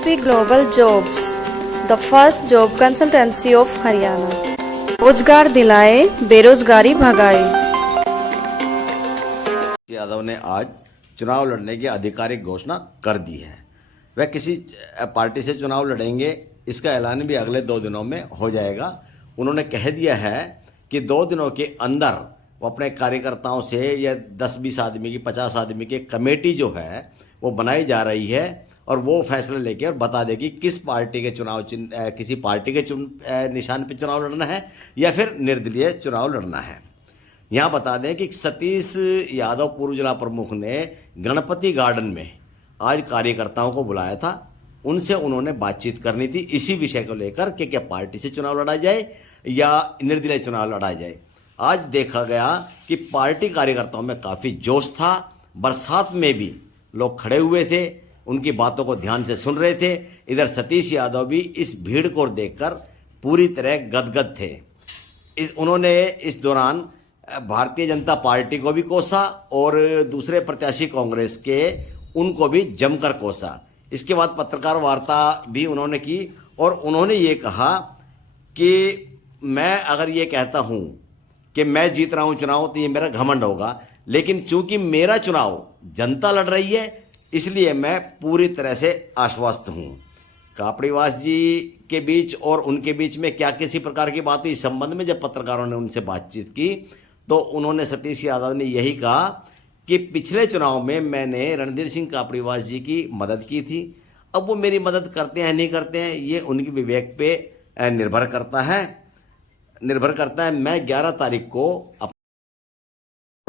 SSP Global Jobs, the first job consultancy of Haryana. रोजगार दिलाए, बेरोजगारी भगाए। यादव ने आज चुनाव लड़ने की आधिकारिक घोषणा कर दी है। वह किसी पार्टी से चुनाव लड़ेंगे, इसका ऐलान भी अगले 2 दिनों में हो जाएगा। उन्होंने कह दिया है कि 2 दिनों के अंदर वो अपने कार्यकर्ताओं से या 10-20 आदमी की 50 आदमी की कमेटी जो है वो बनाई जा रही है और वो फैसला लेके और बता देगी किस पार्टी के चुनाव किसी पार्टी के निशान पे चुनाव लड़ना है या फिर निर्दलीय चुनाव लड़ना है। यहाँ बता दें कि सतीश यादव पूर्व जिला प्रमुख ने गणपति गार्डन में आज कार्यकर्ताओं को बुलाया था। उनसे उन्होंने बातचीत करनी थी इसी विषय को लेकर कि क्या पार्टी से चुनाव लड़ा जाए या निर्दलीय चुनाव लड़ा जाए। आज देखा गया कि पार्टी कार्यकर्ताओं में काफ़ी जोश था। बरसात में भी लोग खड़े हुए थे, उनकी बातों को ध्यान से सुन रहे थे। इधर सतीश यादव भी इस भीड़ को देखकर पूरी तरह गदगद थे। उन्होंने इस दौरान भारतीय जनता पार्टी को भी कोसा और दूसरे प्रत्याशी कांग्रेस के उनको भी जमकर कोसा। इसके बाद पत्रकार वार्ता भी उन्होंने की और उन्होंने ये कहा कि मैं अगर ये कहता हूँ कि मैं जीत रहा हूँ चुनाव तो ये मेरा घमंड होगा, लेकिन चूंकि मेरा चुनाव जनता लड़ रही है इसलिए मैं पूरी तरह से आश्वस्त हूँ। कापड़ीवास जी के बीच और उनके बीच में क्या किसी प्रकार की बात हुई, इस संबंध में जब पत्रकारों ने उनसे बातचीत की तो उन्होंने सतीश यादव ने यही कहा कि पिछले चुनाव में मैंने रणधीर सिंह कापड़ीवास जी की मदद की थी। अब वो मेरी मदद करते हैं नहीं करते हैं ये उनके विवेक पे निर्भर करता है। मैं 11 तारीख को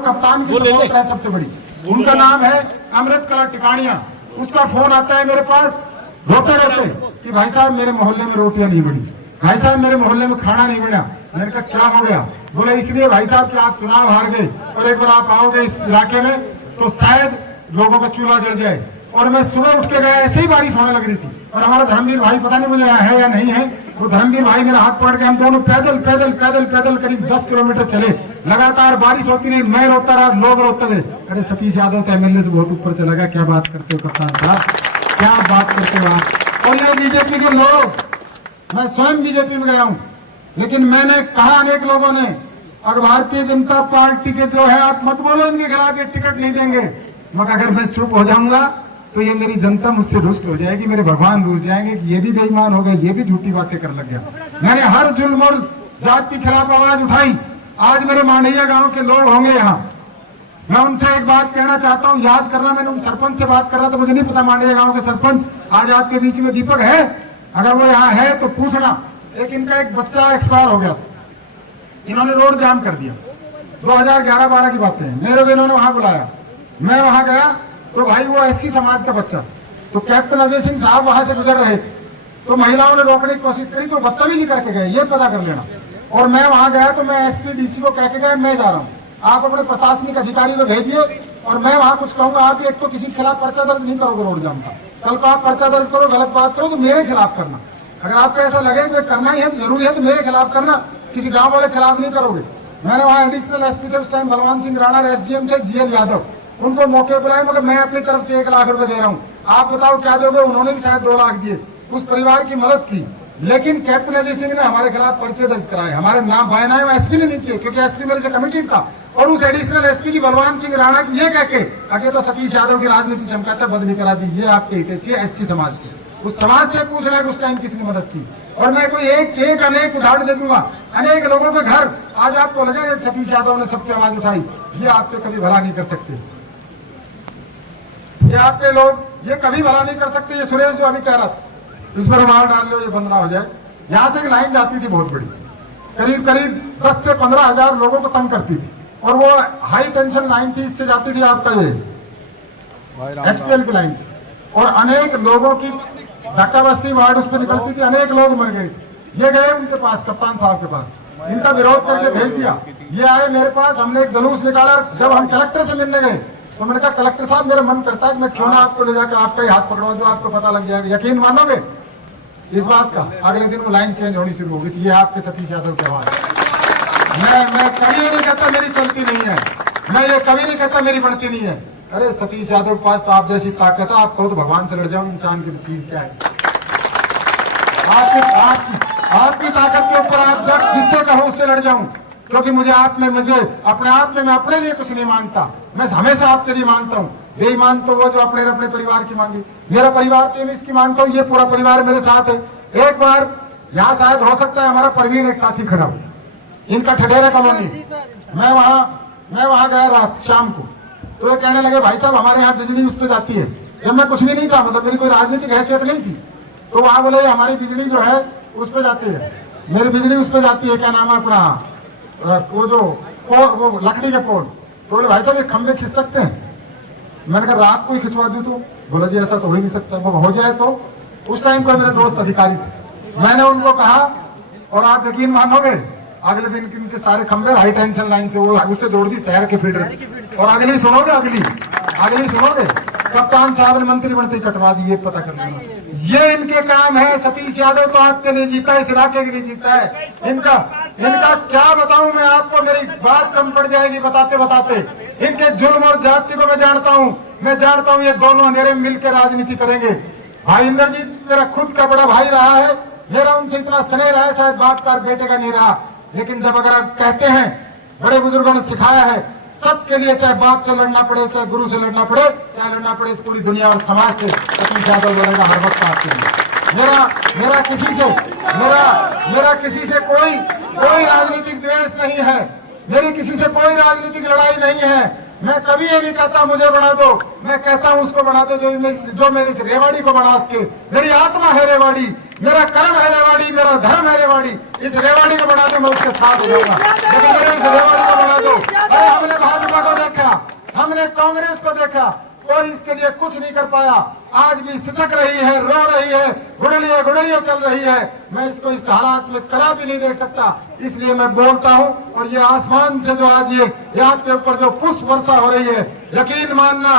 कप्तान की सपोर्ट है सबसे बड़ी, उनका नाम है अमृत कला टिकाणिया। उसका फोन आता है मेरे पास रोते रोते कि भाई साहब मेरे मोहल्ले में रोटियां नहीं बनी, भाई साहब मेरे मोहल्ले में खाना नहीं बना। मैंने कहा क्या हो गया? बोले इसलिए भाई साहब कि आप चुनाव हार गए और एक बार आप आओगे इस इलाके में तो शायद लोगों का चूल्हा जल जाए। और मैं सुबह उठ के गया, ऐसे ही बारिश होने लग रही थी और हमारा धर्मवीर भाई पता नहीं मुझे है या नहीं है, वो धर्मवीर भाई मेरा हाथ पकड़ के हम दोनों पैदल पैदल पैदल पैदल करीब 10 किलोमीटर चले। लगातार बारिश होती रही, मैं रोता रहा, लोग रोते रहे। अरे सतीश यादव तो एमएलए से बहुत ऊपर चला गया, क्या बात करते हो कप्तान साहब, क्या बात करते हो आप। और ये बीजेपी के लोग, मैं स्वयं बीजेपी में गया हूँ, लेकिन मैंने कहा अनेक लोगों ने अगर भारतीय जनता पार्टी के जो है आप मत बोलो इनके खिलाफ ये टिकट नहीं देंगे, मगर अगर मैं चुप हो जाऊंगा तो ये मेरी जनता मुझसे रुष्ट हो जाएगी, मेरे भगवान रुष्ट जाएंगे कि ये भी बेईमान हो गया, ये भी झूठी बातें कर लग गया। मैंने हर जुल्म और जात के खिलाफ आवाज उठाई। आज मेरे मांडैया गांव के लोग होंगे यहाँ, मैं उनसे एक बात कहना चाहता हूँ, याद करना, मैंने उन सरपंच से बात कर रहा था, मुझे नहीं पता मांडैया गांव के सरपंच आज आपके बीच में दीपक है, अगर वो यहाँ है तो पूछना। एक इनका एक बच्चा एक्सपायर हो गया था, इन्होंने रोड जाम कर दिया, 2011-12 की बातें हैं। मेरे को इन्होंने वहां बुलाया, मैं वहां गया तो भाई वो एससी समाज का बच्चा था, तो कैप्टन अजय सिंह साहब वहां से गुजर रहे थे, तो महिलाओं ने रोकने की कोशिश करी तो बदतमीजी करके गए, ये पता कर लेना। और मैं वहां गया तो मैं एसपी डीसी को कह के गया मैं जा रहा हूँ, आप अपने प्रशासनिक अधिकारी को भेजिए और मैं वहां कुछ कहूंगा, आप एक तो किसी के खिलाफ पर्चा दर्ज नहीं करोगे रोड जाम का, कल को आप पर्चा दर्ज करो, गलत बात करो तो मेरे खिलाफ करना। अगर आपको ऐसा लगे कि करना ही है जरूरी है तो मेरे खिलाफ करना, किसी गांव वाले खिलाफ नहीं करोगे। मैंने वहाँ एडिशनल एसपी थे उस टाइम बलवान सिंह राणा, एसडीएम थे जीएल यादव, उनको मौके बुलाए, मगर मैं अपनी तरफ से 1 लाख रुपए दे रहा हूँ, आप बताओ क्या दोगे। उन्होंने भी शायद 2 लाख दिए, उस परिवार की मदद की, लेकिन कैप्टन अजय सिंह ने हमारे खिलाफ पर्चे दर्ज कराए, हमारे नाम बयान एसपी ने नहीं किए क्योंकि एसपी मेरे से कमिटेड था। और उस एडिशनल एसपी की बलवान सिंह राणा की ये कह के आगे तो सतीश यादव की राजनीति चमकाता बदली करा दी, ये आपके हितैषी एससी समाज के, उस समाज से पूछ रहा है उस टाइम किसने मदद की। और मैं कोई एक अनेक उदाहरण दे दूंगा, अनेक लोगों के घर आज आपको लगेगा सतीश यादव ने सबकी आवाज उठाई, ये आपके कभी भला नहीं कर सकते, ये आपके लोग ये कभी भला नहीं कर सकते। ये सुरेश जो अभी कह रहा था इस पर रुमाल डाल लो ये बंद ना हो जाए, यहाँ से एक लाइन जाती थी बहुत बड़ी, करीब करीब 10 से 15 हजार लोगों को तंग करती थी और वो हाई टेंशन लाइन थी, इससे जाती थी आपका ये एचपीएल की लाइन थी और अनेक लोगों की धक्का बस्ती वार्ड उस पर निकलती थी, अनेक लोग मर गए थे। ये गए उनके पास, कप्तान साहब के पास, इनका विरोध करके भेज दिया, ये आए मेरे पास, हमने एक जुलूस निकाला। जब हम कलेक्टर से मिलने गए तो मैंने कहा कलेक्टर साहब मेरा मन करता है कि मैं क्यों ना आपको ले जाकर आपका ही हाथ पकड़वा दूं, आपको पता लग जाएगा, यकीन मानोगे इस बात का। अगले दिन वो लाइन चेंज होनी शुरू हो गई थी, ये आपके सतीश यादव की आवाज। मैं कभी नहीं कहता मेरी चलती नहीं है, मैं ये कभी नहीं कहता मेरी बढ़ती नहीं है। अरे सतीश यादव के पास तो आप जैसी ताकत है, आप कहो तो भगवान से लड़ जाओ, इंसान की तो चीज क्या है। आपकी ताकत के ऊपर आप जब जिससे कहो उससे लड़ जाऊं, क्योंकि मुझे अपने आप में मैं अपने लिए कुछ नहीं मांगता, मैं हमेशा आपके लिए मांगता हूं। बेईमान तो वो जो अपने परिवार की मांगी, मेरा परिवार तो मैं इसकी मांगता हूँ, ये पूरा परिवार मेरे साथ है। एक बार यहाँ शायद हो सकता है हमारा परवीन एक साथी खड़ा हो, इनका ठठेरा कॉलोनी, मैं वहां गया रात शाम को, तो ये कहने लगे भाई साहब हमारे यहाँ बिजली उस पर जाती है। जब मैं कुछ भी नहीं था, मतलब मेरी कोई राजनीतिक हैसियत नहीं थी, तो वहां बोले हमारी बिजली जो है उस पर जाती है, मेरी बिजली उस पर जाती है, क्या नाम है अपना वो लकड़ी के पोल। तो बोले भाई साहब ये खंभे खींच सकते हैं? मैंने कहा रात को ही खिंचवा दी। तो बोला जी ऐसा तो हो ही नहीं सकता, वो हो जाए तो। उस टाइम पर मेरे दोस्त अधिकारी थे, मैंने उनको कहा, और आप यकीन मानोगे अगले दिन इनके सारे खंभे हाई टेंशन लाइन से वो उससे जोड़ दी शहर के फीडर से। और अगली सुनोगे कप्तान साहब ने मंत्री बनते ही कटवा दी, ये पता कर लेना। ये इनके काम है। सतीश यादव तो आपके लिए जीता है, इस इलाके के लिए जीता है। इनका क्या बताऊं मैं आपको, मेरी बात कम पड़ जाएगी बताते बताते। इनके जुल्म और जाति को मैं जानता हूं ये दोनों अंधेरे में मिलकर राजनीति करेंगे। भाई इंद्रजीत मेरा खुद का बड़ा भाई रहा है, मेरा उनसे इतना स्नेह रहा है, शायद बाप का बेटे का नहीं रहा, लेकिन जब अगर आप कहते हैं, बड़े बुजुर्गों ने सिखाया है, सच के लिए चाहे बाप से लड़ना पड़े, चाहे गुरु से लड़ना पड़े, चाहे लड़ना पड़े पूरी दुनिया और समाज से, सतीश यादव लड़ेगा हर वक्त आपके लिए। मेरा किसी से कोई राजनीतिक द्वेष नहीं है, मेरी किसी से कोई राजनीतिक लड़ाई नहीं है। मैं कभी ये नहीं कहता मुझे बना दो, मैं कहता हूं उसको बना दो जो मेरी इस रेवाड़ी को बना सके। मेरी आत्मा है रेवाड़ी, मेरा कर्म है रेवाड़ी, मेरा धर्म है रेवाड़ी। इस रेवाड़ी को बना दो, मैं उसके साथ हो जाऊंगा, लेकिन मेरे इस रेवाड़ी को बना दो। अरे हमने भाजपा को देखा, हमने कांग्रेस को देखा, कोई इसके लिए कुछ नहीं कर पाया। आज भी सिसक रही है, रो रही है, गुड़लिया चल रही है। मैं इसको इस हालात में कला भी नहीं देख सकता, इसलिए मैं बोलता हूं। और ये आसमान से जो आज ये आपके ऊपर जो पुष्प वर्षा हो रही है, यकीन मानना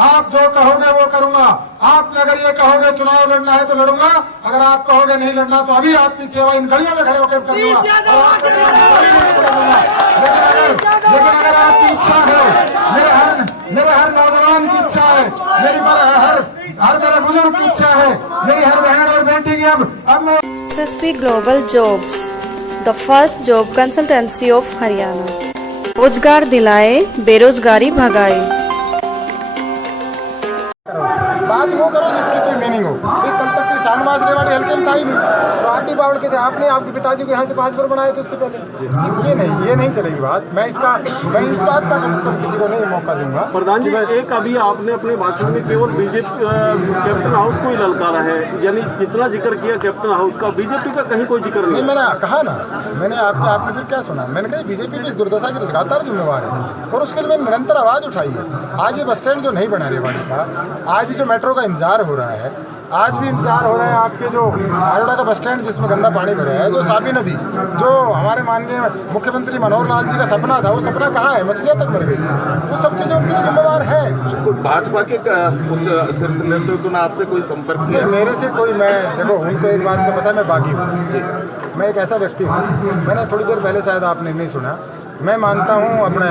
आप जो कहोगे वो करूंगा। आपने अगर ये कहोगे चुनाव लड़ना है तो लड़ूंगा, अगर आप कहोगे नहीं लड़ना तो अभी आपकी सेवा इन गलियों में खड़े होकर करूंगा। लेकिन अगर आपकी इच्छा है, मेरे हर नौजवान की इच्छा है, हर मेरे बुजुर्ग की इच्छा है, मेरी हर बहन और बेटी की अब मैं SSP Global Jobs, the first job consultancy of Haryana. रोजगार दिलाए, बेरोजगारी भगाए। बात वो करो जिसकी कोई मीनिंग हो। कल तक की शानवास रेवाड़ी हल्के में था ही नहीं, तो आप भी बावड़ के थे, आपने आपके पिताजी को यहाँ से 5 बार बनाए थे उससे पहले। ये नहीं चलेगी बात। मैं इस बात का कम से कम किसी को नहीं मौका दूंगा। प्रधान जी, एक अभी आपने अपने भाषण में केवल बीजेपी कैप्टन हाउस को ही ललकारा है, यानी जितना जिक्र किया कैप्टन हाउस का, बीजेपी का कहीं कोई जिक्र नहीं। मैंने कहा ना, आपने फिर क्या सुना? मैंने कहा बीजेपी भी इस दुर्दशा की लगातार जिम्मेवार है, और उसके लिए मैंने निरंतर आवाज उठाई है। आज ये बस स्टैंड जो नहीं बना रेवाड़ी का, आज भी जो मेट्रो का इंतजार हो रहा है, आज भी इंतजार हो रहा है आपके जो आरोड़ा का बस स्टैंड जिसमें गंदा पानी भरा है, जो साबी नदी, जो हमारे माननीय मुख्यमंत्री मनोहर लाल जी का सपना था, वो सपना कहाँ है? मछलियाँ तक मर गई। वो सब चीजें उनके लिए जिम्मेवार है। भाजपा के कुछ शीर्ष नेतृत्व ने आपसे कोई संपर्क किया? मेरे से कोई, मैं देखो उनको एक बात का पता है, मैं बागी हूँ, मैं एक ऐसा व्यक्ति हूँ। मैंने थोड़ी देर पहले शायद आपने नहीं सुना, मैं मानता हूँ अपने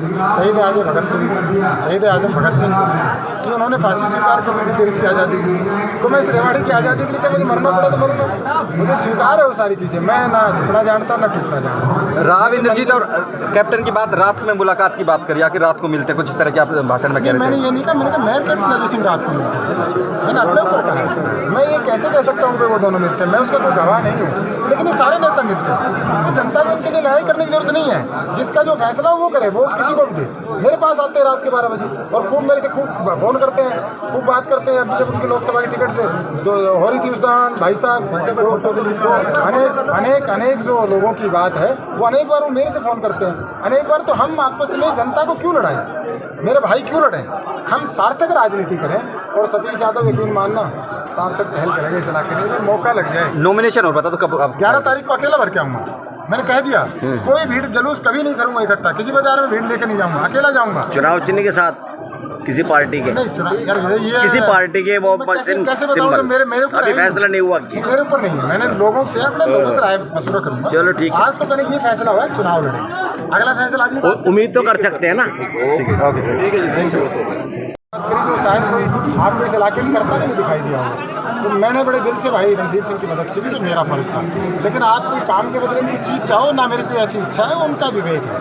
शहीद आजम भगत सिंह कि उन्होंने फांसी स्वीकार कर ली थी देश की आज़ादी के लिए। तो मैं इस रेवाड़ी की आज़ादी के लिए चाहे मुझे मरना पड़ा तो मरूंगा। मुझे स्वीकार है वो सारी चीज़ें, मैं ना झुकना जानता ना टूटना जानता। राव इंद्रजीत और कैप्टन की बात, रात में मुलाकात की बात करी, आखिर रात को मिलते कुछ इस तरह के आप भाषण में कह रहे थे। मैंने ये नहीं कहा, मैंने कहा मेयर कैप्टन अजय सिंह रात को मिलते हैं, मैंने अपने ऊपर कहा। मैं ये कैसे कह सकता हूँ कि वो दोनों मिलते हैं? मैं उसका कोई गवाह नहीं हूँ, लेकिन ये सारे नेता मिलते हैं। इसलिए जनता को उनके लिए लड़ाई करने की जरूरत नहीं है। जिसका जो फैसला वो करे, वोट किसी को भी दे। मेरे पास आते हैं रात के 12 बजे और खूब मेरे से खूब फोन करते हैं, खूब बात करते हैं। अभी जब उनकी लोकसभा की टिकट जो हो रही थी उस दौरान भाई साहब, तो अनेक जो लोगों की बात है, वो अनेक बार वो मेरे से फोन करते हैं। अनेक बार तो हम आपस में जनता को क्यों लड़ाएं, मेरे भाई क्यों लड़ें? हम सार्थक राजनीति करें। और सतीश यादव यकीन मानना सार्थक पहल करेंगे इस इलाके में, अगर मौका लग जाए। नॉमिनेशन हो पता तो कब? 11 तारीख को अकेला भर के आऊँगा। मैंने कह दिया कोई भीड़ जुलूस कभी नहीं करूंगा इकट्ठा, किसी बाजार में भीड़ लेकर नहीं जाऊंगा, अकेला जाऊंगा। चुनाव चिन्ह के साथ किसी पार्टी के? नहीं, चुनाव यार ये किसी पार्टी के वो कैसे बताऊंगा? मेरे ऊपर अभी फैसला नहीं हुआ, मेरे ऊपर नहीं है। मैंने लोगों से अपने लोगों से राय मशवरा करूंगा। चलो ठीक है। आज तो मैंने ये फैसला हुआ है चुनाव लड़ेंगे, अगला फैसला अगली उम्मीद तो कर सकते हैं ना। ठीक है जी, थैंक यू। बात करी तो शायद कोई आपको इस इलाके में करता नहीं दिखाई दिया हो, तो मैंने बड़े दिल से भाई रणधीर सिंह की मदद की थी, जो मेरा फर्ज था। लेकिन आप कोई काम के बदले में कोई चीज़ चाहो ना, मेरी कोई ऐसी इच्छा है, वो उनका विवेक है,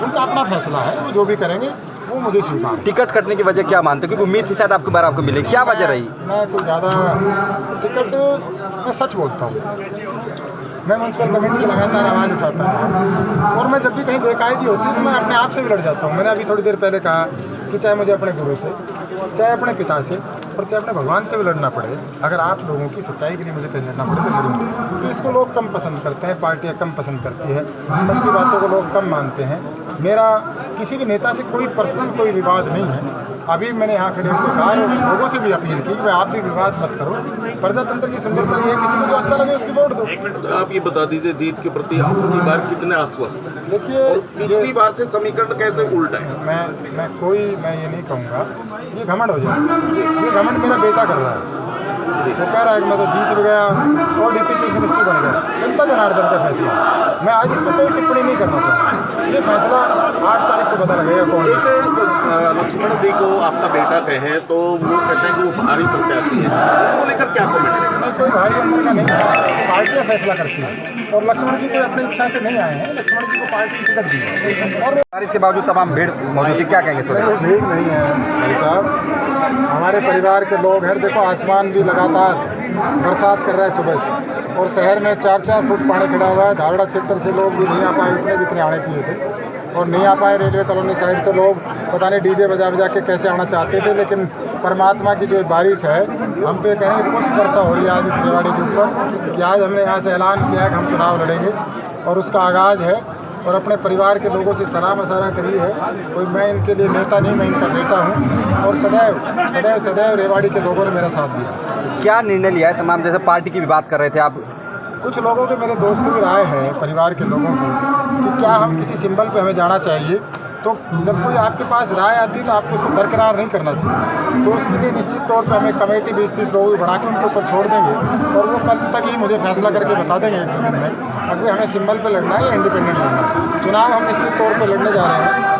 उनका अपना फैसला है, वो जो भी करेंगे वो मुझे स्वीकार है। टिकट कटने की वजह क्या मानते हो? क्योंकि उम्मीद थी शायद आपको बार आपको मिले, क्या वजह रही? मैं कोई ज़्यादा टिकट, मैं सच बोलता हूँ, मैं म्यूनसिपल कमेटी की लगातार आवाज़ उठाता हूँ, और मैं जब भी कहीं बेकायदी होती है तो मैं अपने आप से भी लड़ जाता हूँ। मैंने अभी थोड़ी देर पहले कहा कि चाहे मुझे अपने गुरु से, चाहे अपने पिता से, और चाहे अपने भगवान से भी लड़ना पड़े, अगर आप लोगों की सच्चाई के लिए मुझे कहीं लड़ना पड़े तो लड़ूंगा। तो इसको लोग कम पसंद करते हैं, पार्टियाँ कम पसंद करती है, सच्ची बातों को लोग कम मानते हैं। मेरा किसी भी नेता से कोई पर्सनल कोई विवाद नहीं है। अभी मैंने यहाँ खड़े होकर कहा और लोगों से भी अपील की कि भाई आप भी विवाद मत करो। प्रजातंत्र की सुंदरता ये है, किसी को जो अच्छा लगे उसकी वोट दो। आप ये बता दीजिए, जीत के प्रति आपकी बार कितने आश्वस्त हैं? देखिए, पिछली बार से समीकरण कैसे उल्टा है? मैं ये नहीं कहूँगा, ये घमंड हो जाए। ये घमंड मेरा बेटा कर रहा है, वो कह रहा है कि मैं तो जीत भी गया और डिप्टी चीफ मिनिस्टर बन गया। जनता जनार्दन का फैसला, मैं आज इस पर कोई टिप्पणी नहीं करना चाहता। ये फैसला 8 तारीख को पता लगेगा कौन। लक्ष्मण जी को आपका बेटा कहे तो वो कहते हैं कि वो भारी प्रत्याशी है, इसको लेकर क्या कमेंट है? नहीं, कोई भारी अंतर का नहीं है, पार्टियाँ फैसला करती हैं, और लक्ष्मण जी को अपनी इच्छा से नहीं आए हैं, लक्ष्मण जी को पार्टी की टिकट दी है। और बारिश के बावजूद तमाम भीड़ मौजूद थी, क्या कहेंगे सर? वो भीड़ नहीं है भाई साहब, हमारे परिवार के लोग हैं। देखो, आसमान भी लगातार बरसात कर रहा है सुबह से, और शहर में 4-4 फुट पानी खड़ा हुआ है। धारड़ा क्षेत्र से लोग भी नहीं आ पाए उतने जितने आने चाहिए थे, और नहीं आ पाए। रेलवे कॉलोनी साइड से लोग पता नहीं डीजे बजा बजा के कैसे आना चाहते थे, लेकिन परमात्मा की जो बारिश है, हम तो ये कह रहे हैं पुष्प वर्षा हो रही है आज इस रेवाड़ी के ऊपर, कि आज हमने यहाँ से ऐलान किया है कि हम चुनाव लड़ेंगे, और उसका आगाज़ है। और अपने परिवार के लोगों से सलाह मशवरा करी है। कोई मैं इनके लिए नेता नहीं, मैं इनका बेटा हूँ, और सदैव सदैव सदैव रेवाड़ी के लोगों ने मेरा साथ दिया। क्या निर्णय लिया है तमाम? जैसे पार्टी की भी बात कर रहे थे आप, कुछ लोगों के, मेरे दोस्तों की राय है, परिवार के लोगों की, कि क्या हम किसी सिंबल पे हमें जाना चाहिए। तो जब कोई आपके पास राय आती है तो आपको उसको बरकरार नहीं करना चाहिए। तो उसके लिए निश्चित तौर पे हमें कमेटी 20-30 लोगों की बढ़ा के उनके ऊपर छोड़ देंगे, और वो कल तक ही मुझे फैसला करके बता देंगे 1-2 दिन में, अगर हमें सिंबल पे लड़ना है या इंडिपेंडेंट लड़ना है। चुनाव हम निश्चित तौर पे लड़ने जा रहे हैं,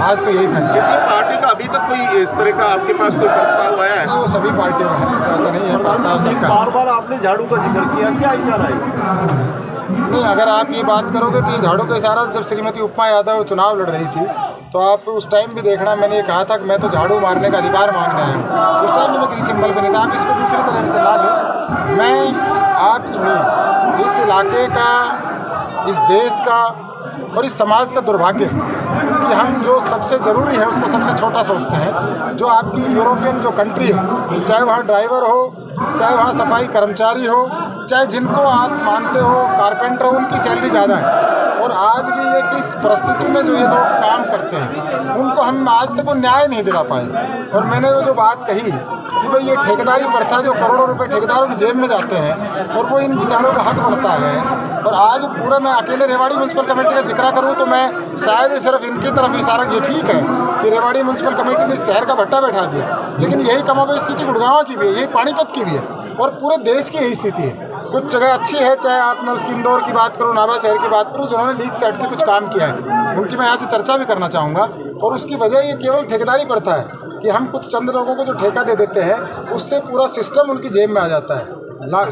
आज तो यही फैसला। इसलिए पार्टी का अभी तक कोई इस तरह का आपके पास कोई प्रस्ताव आया है? वो सभी पार्टियों में है, ऐसा नहीं है प्रस्ताव सबका। बार बार आपने झाड़ू का जिक्र किया, क्या इशारा है? नहीं, अगर आप ये बात करोगे तो ये झाड़ू का इशारा, जब श्रीमती उपमा यादव चुनाव लड़ रही थी तो आप उस टाइम भी देखना, मैंने ये कहा था कि मैं तो झाड़ू मारने का अधिकार मांगने आया हूँ। उस टाइम में मैं किसी सिंबल पे नहीं था। आप इसको दूसरी तरह से ना लें। मैं, आप सुनिए, इस इलाके का, इस देश का और इस समाज का दुर्भाग्य है कि हम जो सबसे ज़रूरी है उसको सबसे छोटा सोचते हैं। जो आपकी यूरोपियन जो कंट्री है, चाहे वहाँ ड्राइवर हो, चाहे वहाँ सफाई कर्मचारी हो, चाहे जिनको आप मानते हो कारपेंटर हो, उनकी सैलरी ज़्यादा है। और आज भी ये किस परिस्थिति में जो ये लोग काम करते हैं, उनको हम आज तक वो न्याय नहीं दिला पाए। और मैंने वो जो बात कही कि भाई ये ठेकेदारी प्रथा, जो करोड़ों रुपए ठेकेदारों की जेब में जाते हैं और वो इन बेचारों का हक बढ़ता है। और आज पूरा मैं अकेले रेवाड़ी म्यूनसिपल कमेटी का जिक्र करूँ तो मैं शायद सिर्फ इनकी तरफ इशारा, ये ठीक है कि रेवाड़ी म्यूनसिपल कमेटी ने शहर का भट्टा बैठा दिया, लेकिन यही कमोबेश स्थिति गुड़गांव की भी है, यही पानीपत की भी है, और पूरे देश की यही स्थिति है। कुछ जगह अच्छी है, चाहे आप मैं उसकी इंदौर की बात करूँ, नाभा शहर की बात करूँ, जिन्होंने लीग से हट के कुछ काम किया है, उनकी मैं यहाँ से चर्चा भी करना चाहूँगा। और उसकी वजह ये केवल ठेकेदारी प्रथा है कि हम कुछ चंद लोगों को जो ठेका दे देते हैं, उससे पूरा सिस्टम उनकी जेब में आ जाता है।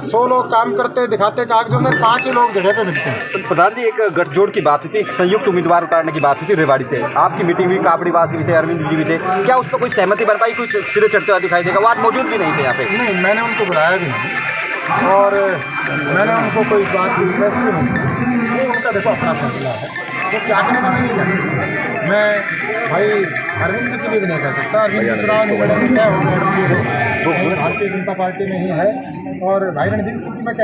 100 लोग काम करते हैं, दिखाते कागजों में, 5 ही लोग जगह पे मिलते हैं। तो प्रधान जी, एक गठजोड़ की बात हुई थी, एक संयुक्त उम्मीदवार उतारने की बात हुई थी रेवाड़ी से। आपकी मीटिंग हुई, कापड़ीवासी भी थे, अरविंद जी भी थे, क्या उस पर कोई सहमति बन पाई? कुछ सिरे चढ़ते हुआ दिखाई देगा? वो आज मौजूद भी नहीं थे यहाँ पे। नहीं, मैंने उनको बुलाया भी नहीं, और मैंने उनको कोई बात की रिक्वेस्ट भी नहीं की। वो उनका देखो अपना फैसला है, तो क्या करेगा मैं नहीं कह सकता। मैं भाई अरविंद जी के लिए भी नहीं कह सकता। अरविंद जी चुनाव निकलने में क्या हो गया, भारतीय जनता पार्टी में ही है, और भाई रणधीर सिंह की मैं